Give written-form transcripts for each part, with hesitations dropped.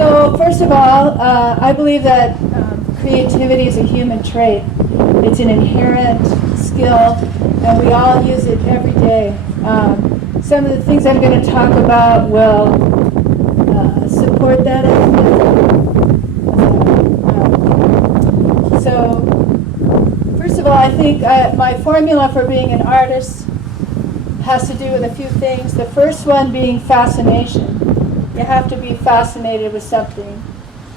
So first of all, I believe that creativity is a human trait. It's an inherent skill, and we all use it every day. Some of the things I'm going to talk about will support that. So first of all, I think my formula for being an artist has to do with a few things. The first one being fascination. You have to be fascinated with something.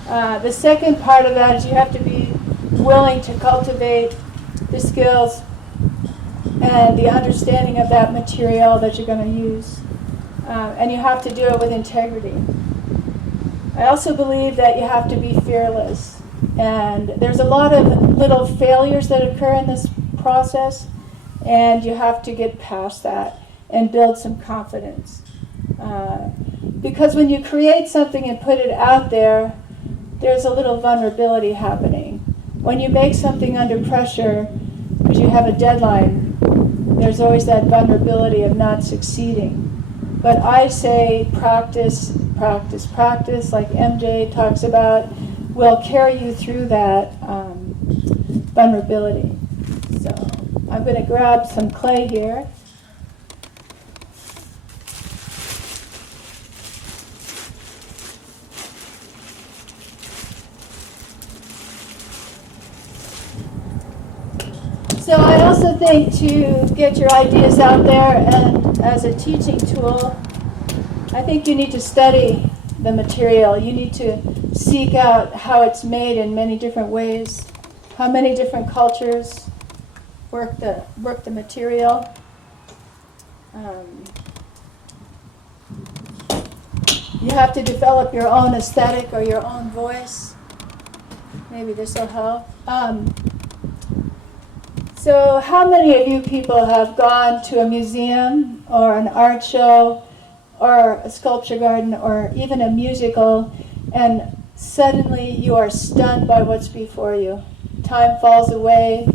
The second part of that is you have to be willing to cultivate the skills and the understanding of that material that you're going to use. And you have to do it with integrity. I also believe that you have to be fearless. And there's a lot of little failures that occur in this process, and you have to get past that and build some confidence. Because when you create something and put it out there, there's a little vulnerability happening. When you make something under pressure, because you have a deadline, there's always that vulnerability of not succeeding. But I say practice, practice, practice, like MJ talks about, will carry you through that vulnerability. So I'm going to grab some clay here. So I also think to get your ideas out there and as a teaching tool, I think you need to study the material. You need to seek out how it's made in many different ways, how many different cultures work the material. You have to develop your own aesthetic or your own voice. Maybe this will help. So how many of you people have gone to a museum or an art show or a sculpture garden or even a musical, and suddenly you are stunned by what's before you? Time falls away.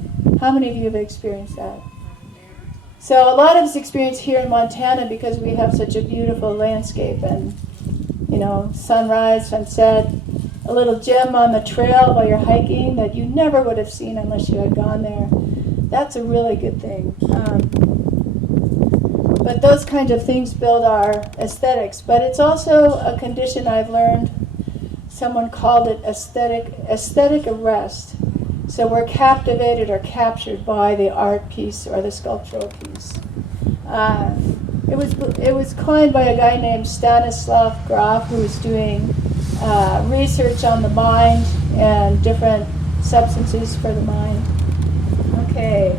How many of you have experienced that? So a lot of us experience here in Montana because we have such a beautiful landscape and, sunrise, sunset, a little gem on the trail while you're hiking that you never would have seen unless you had gone there. That's a really good thing. But those kinds of things build our aesthetics. But it's also a condition I've learned. Someone called it aesthetic arrest. So we're captivated or captured by the art piece or the sculptural piece. It was coined by a guy named Stanislav Grof, who was doing research on the mind and different substances for the mind. Okay.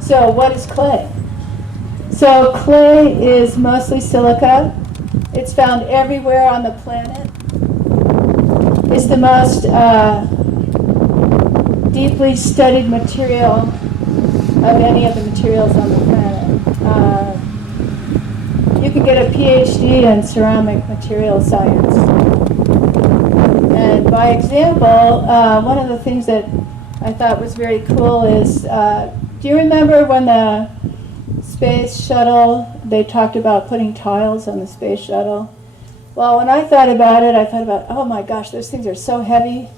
So what is clay? So clay is mostly silica. It's found everywhere on the planet. It's the most deeply studied material of any of the materials on the planet. You can get a PhD in ceramic material science. And by example, one of the things that I thought was very cool is, do you remember when the space shuttle, they talked about putting tiles on the space shuttle? Well, when I thought about it, oh my gosh, those things are so heavy.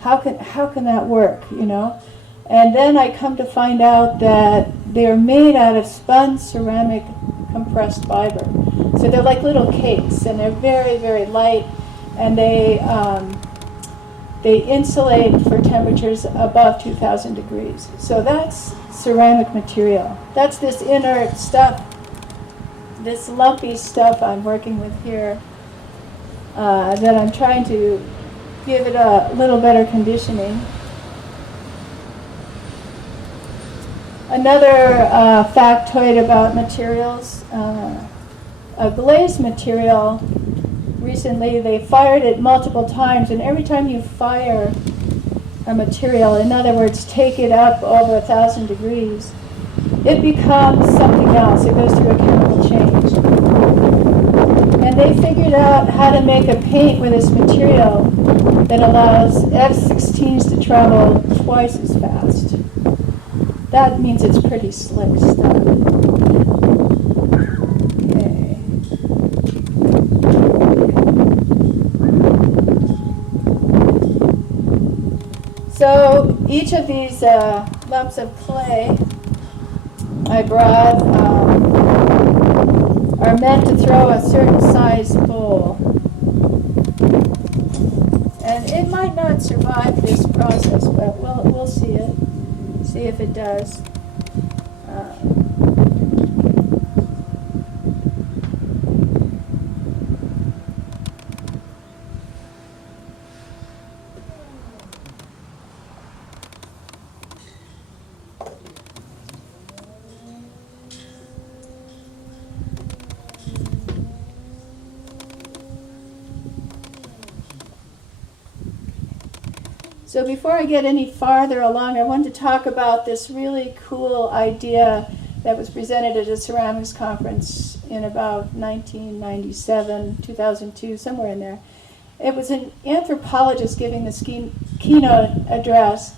How can that work, And then I come to find out that they're made out of spun ceramic compressed fiber. So they're like little cakes, and they're very, very light, and they insulate for temperatures above 2,000 degrees. So that's ceramic material. That's this inert stuff, this lumpy stuff I'm working with here, that I'm trying to give it a little better conditioning. Another factoid about materials, a glazed material, recently they fired it multiple times, and every time you fire a material, in other words, take it up over 1,000 degrees, it becomes something else. It goes through a chemical change. And they figured out how to make a paint with this material that allows F-16s to travel twice as fast. That means it's pretty slick stuff. Okay. So each of these lumps of clay I brought are meant to throw a certain size bowl. And it might not survive this process, but we'll see it. See if it does. So before I get any farther along, I wanted to talk about this really cool idea that was presented at a ceramics conference in about 1997, 2002, somewhere in there. It was an anthropologist giving this keynote address,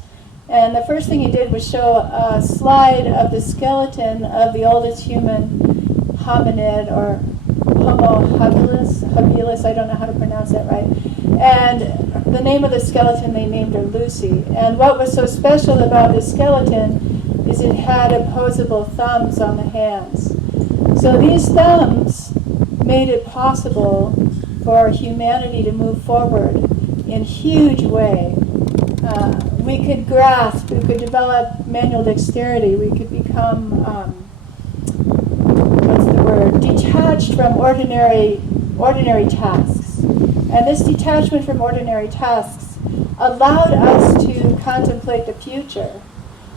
and the first thing he did was show a slide of the skeleton of the oldest human hominid, or Homo habilis, I don't know how to pronounce that right. And the name of the skeleton they named her Lucy. And what was so special about this skeleton is it had opposable thumbs on the hands. So these thumbs made it possible for humanity to move forward in a huge way. We could grasp, we could develop manual dexterity, we could become, detached from ordinary tasks. And this detachment from ordinary tasks allowed us to contemplate the future.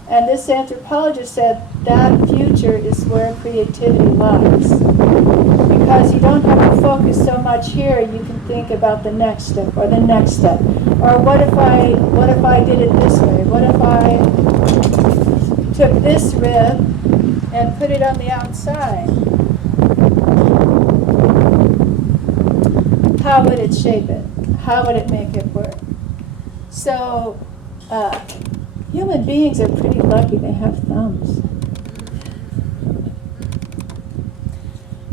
And this anthropologist said that future is where creativity lies. Because you don't have to focus so much here, you can think about the next step or the next step. Or what if I did it this way? What if I took this rib and put it on the outside? How would it shape it? How would it make it work? So human beings are pretty lucky they have thumbs.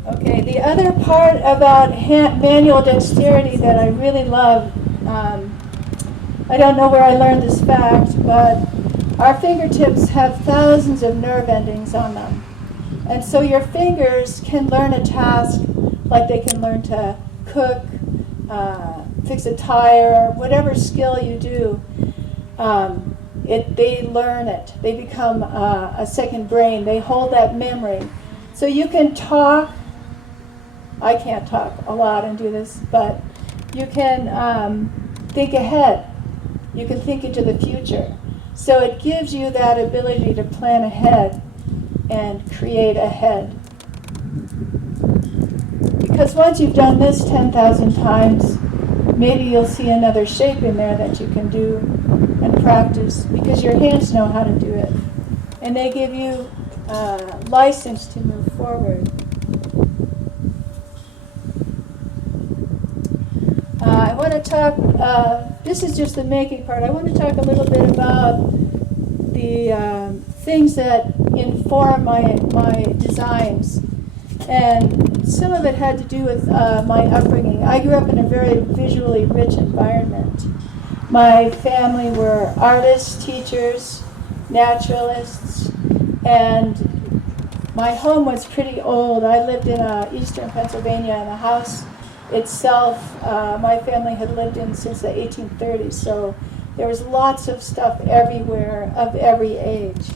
Okay, the other part about manual dexterity that I really love, I don't know where I learned this fact, but our fingertips have thousands of nerve endings on them. And so your fingers can learn a task like they can learn to cook, fix a tire, whatever skill you do, they learn it. They become a second brain. They hold that memory. So you can talk. I can't talk a lot and do this, but you can think ahead. You can think into the future. So it gives you that ability to plan ahead and create ahead. Because once you've done this 10,000 times, maybe you'll see another shape in there that you can do and practice, because your hands know how to do it. And they give you license to move forward. I want to talk, this is just the making part. I want to talk a little bit about the things that inform my designs. And some of it had to do with my upbringing. I grew up in a very visually rich environment. My family were artists, teachers, naturalists, and my home was pretty old. I lived in eastern Pennsylvania, and the house itself, my family had lived in since the 1830s, so there was lots of stuff everywhere of every age.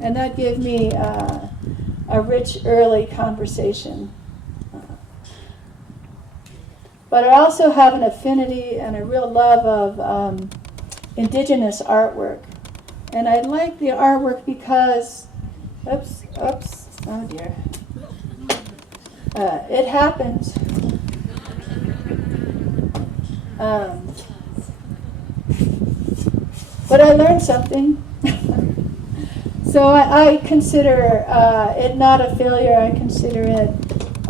And that gave me a rich early conversation. But I also have an affinity and a real love of indigenous artwork. And I like the artwork because, oh dear. It happens. But I learned something. So I consider it not a failure. I consider it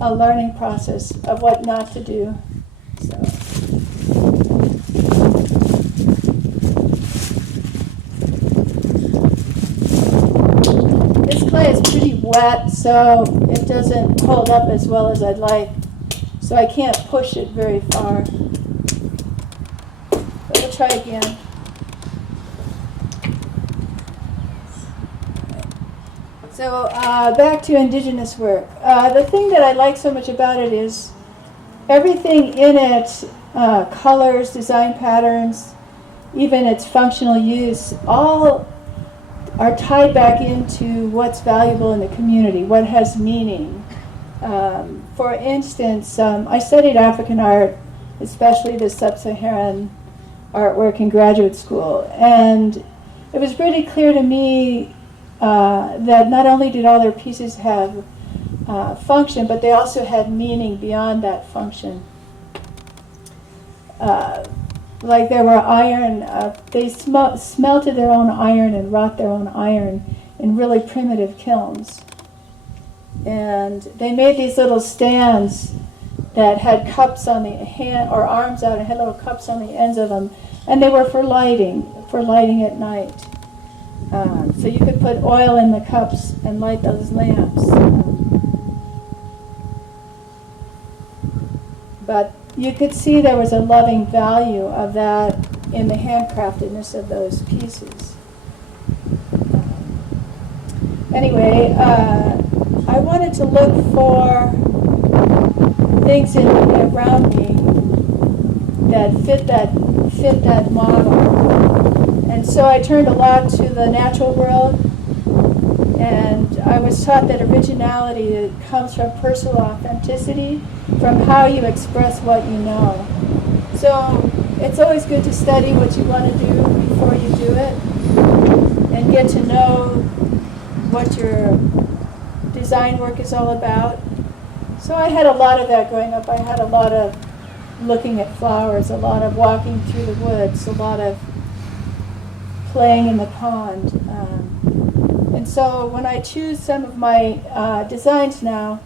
a learning process of what not to do. So. This clay is pretty wet, so it doesn't hold up as well as I'd like. So I can't push it very far. But try again. So back to indigenous work. The thing that I like so much about it is everything in it, colors, design patterns, even its functional use, all are tied back into what's valuable in the community, what has meaning. For instance, I studied African art, especially the sub-Saharan artwork in graduate school, and it was pretty clear to me that not only did all their pieces have function, but they also had meaning beyond that function. Like there were iron, they smelted their own iron and wrought their own iron in really primitive kilns. And they made these little stands that had cups on the hand, or arms out, and had little cups on the ends of them, and they were for lighting at night. So you could put oil in the cups and light those lamps. But you could see there was a loving value of that in the handcraftedness of those pieces. Anyway, I wanted to look for things around me that fit that model. And so I turned a lot to the natural world, and I was taught that originality comes from personal authenticity, from how you express what you know. So it's always good to study what you want to do before you do it, and get to know what your design work is all about. So I had a lot of that growing up. I had a lot of looking at flowers, a lot of walking through the woods, a lot of playing in the pond. And so when I choose some of my designs now,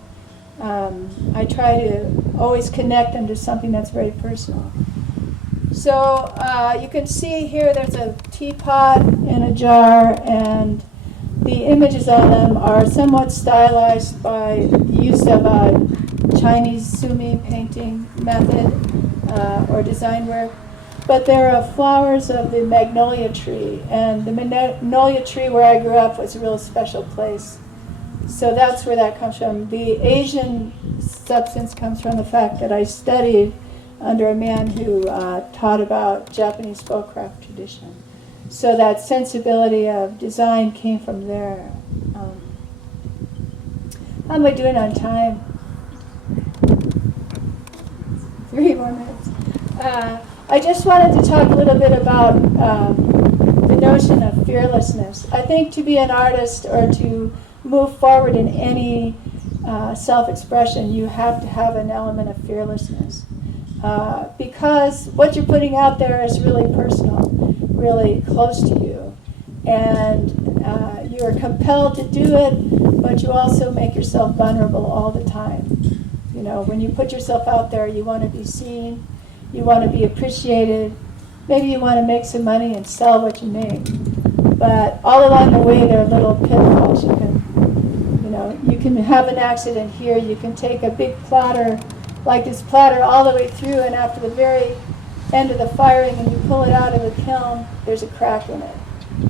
I try to always connect them to something that's very personal. So you can see here there's a teapot and a jar, and the images on them are somewhat stylized by the use of a Chinese sumi painting method or design work. But there are flowers of the magnolia tree, and the magnolia tree where I grew up was a real special place. So that's where that comes from. The Asian substance comes from the fact that I studied under a man who taught about Japanese folk craft tradition. So that sensibility of design came from there. How am I doing on time? 3 more minutes. I just wanted to talk a little bit about the notion of fearlessness. I think to be an artist or to move forward in any self-expression, you have to have an element of fearlessness. Because what you're putting out there is really personal, really close to you. And you are compelled to do it, but you also make yourself vulnerable all the time. You know, when you put yourself out there, you want to be seen, you want to be appreciated, maybe you want to make some money and sell what you make. But all along the way, there are little pitfalls. You can have an accident here, you can take a big platter, like this platter, all the way through, and after the very end of the firing, and you pull it out of the kiln, there's a crack in it,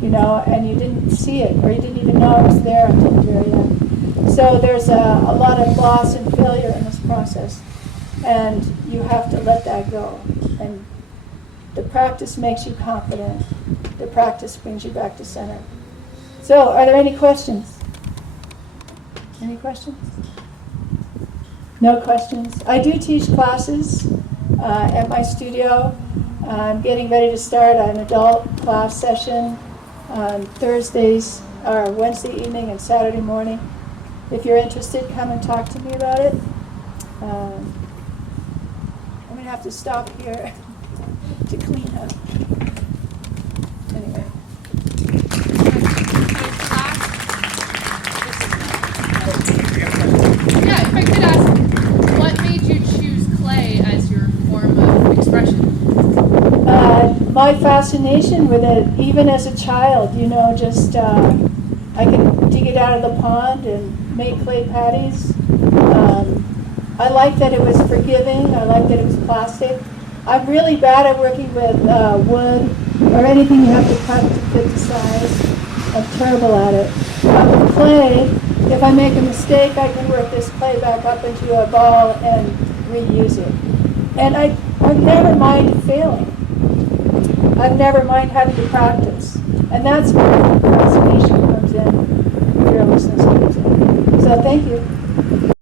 and you didn't see it, or you didn't even know it was there until the very end. So there's a lot of loss and failure in this process, and you have to let that go. And the practice makes you confident. The practice brings you back to center. So, are there any questions? Any questions? No questions. I do teach classes at my studio. I'm getting ready to start an adult class session on Thursdays, or Wednesday evening and Saturday morning. If you're interested, come and talk to me about it. I'm going to have to stop here to clean up. Anyway. Yeah, if I could ask, what made you choose clay as your form of expression? My fascination with it, even as a child, just I could dig it out of the pond and make clay patties. I liked that it was forgiving. I liked that it was plastic. I'm really bad at working with wood or anything you have to cut to fit the size. I'm terrible at it. But with clay, if I make a mistake, I can work this clay back up into a ball and reuse it. And I've never minded failing. I've never minded having to practice. And that's where fascination comes in, fearlessness comes in. So thank you.